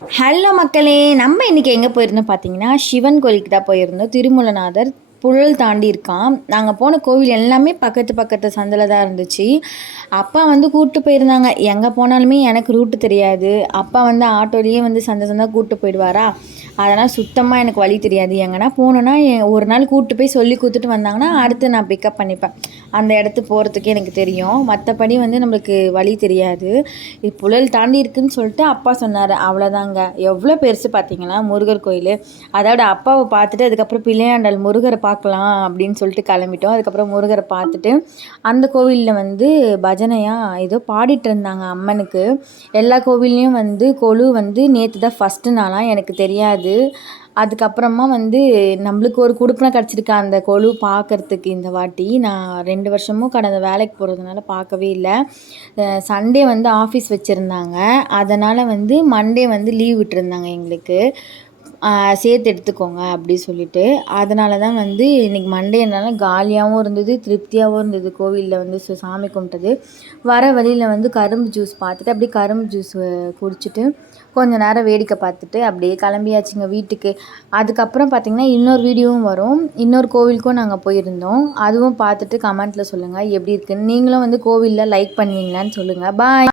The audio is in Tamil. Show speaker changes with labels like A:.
A: ஹலோ மக்களே நம்ம இன்றைக்கி எங்கே போயிருந்தோம் பார்த்தீங்கன்னா சிவன் கோயிலுக்கு தான் போயிருந்தோம். திருமூலநாதர் புழல் தாண்டி இருக்கான். நாங்கள் போன கோவில் எல்லாமே பக்கத்து பக்கத்து சந்தில் தான் இருந்துச்சு. அப்பா வந்து கூப்பிட்டு போயிருந்தாங்க. எங்கே போனாலுமே எனக்கு ரூட்டு தெரியாது. அப்பா வந்து ஆட்டோலேயே வந்து சந்தை சந்தை கூப்பிட்டு போயிடுவாரா? அதனால் சுத்தமாக எனக்கு வழி தெரியாது. எங்கன்னா போனோன்னா ஒரு நாள் கூப்பிட்டு போய் சொல்லி கொடுத்துட்டு வந்தாங்கன்னா அடுத்து நான் பிக்கப் பண்ணிப்பேன். அந்த இடத்துக்கு போகிறதுக்கு எனக்கு தெரியும். மற்றபடி வந்து நம்மளுக்கு வழி தெரியாது. இது புழல் தாண்டி இருக்குன்னு சொல்லிட்டு அப்பா சொன்னார். அவ்வளோதாங்க எவ்வளோ பெருசு பார்த்தீங்களா? முருகர் கோயில். அதோட அப்பாவை பார்த்துட்டு அதுக்கப்புறம் பிள்ளையாண்டல் முருகரை பார்க்கலாம் அப்படின்னு சொல்லிட்டு கிளம்பிட்டோம். அதுக்கப்புறம் முருகரை பார்த்துட்டு அந்த கோவிலில் வந்து பஜனையாக ஏதோ பாடிட்டு இருந்தாங்க அம்மனுக்கு. எல்லா கோவில்லையும் வந்து கொலு வந்து நேற்று தான் ஃபஸ்ட்டு நாளாக எனக்கு தெரியாது. அதுக்கப்புறமா வந்து நம்மளுக்கு ஒரு குடுப்பினை கிடச்சிருக்க அந்த கொழு பார்க்கறதுக்கு இந்த வாட்டி. நான் ரெண்டு வருஷமும் கடந்த வேலைக்கு போகிறதுனால பார்க்கவே இல்லை. சண்டே வந்து ஆஃபீஸ் வச்சுருந்தாங்க. அதனால் வந்து மண்டே வந்து லீவ் விட்டுருந்தாங்க எங்களுக்கு. சேர்த்து எடுத்துக்கோங்க அப்படி சொல்லிட்டு. அதனால தான் வந்து இன்றைக்கி மண்டே என்னால் காலியாகவும் இருந்தது திருப்தியாகவும் இருந்தது கோவிலில் வந்து சு சாமி கும்பிட்டது. வர வழியில் வந்து கரும்பு ஜூஸ் பார்த்துட்டு அப்படியே கரும்பு ஜூஸ் குடிச்சிட்டு கொஞ்ச நேரம் வேடிக்கை பார்த்துட்டு அப்படியே கிளம்பியாச்சுங்க வீட்டுக்கு. அதுக்கப்புறம் பார்த்திங்கன்னா இன்னொரு வீடியோவும் வரும். இன்னொரு கோவிலுக்கும் நாங்கள் போயிருந்தோம். அதுவும் பார்த்துட்டு கமெண்ட்டில் சொல்லுங்கள் எப்படி இருக்குன்னு. நீங்களும் வந்து கோவிலில் லைக் பண்ணுவீங்களான்னு சொல்லுங்கள் பாய்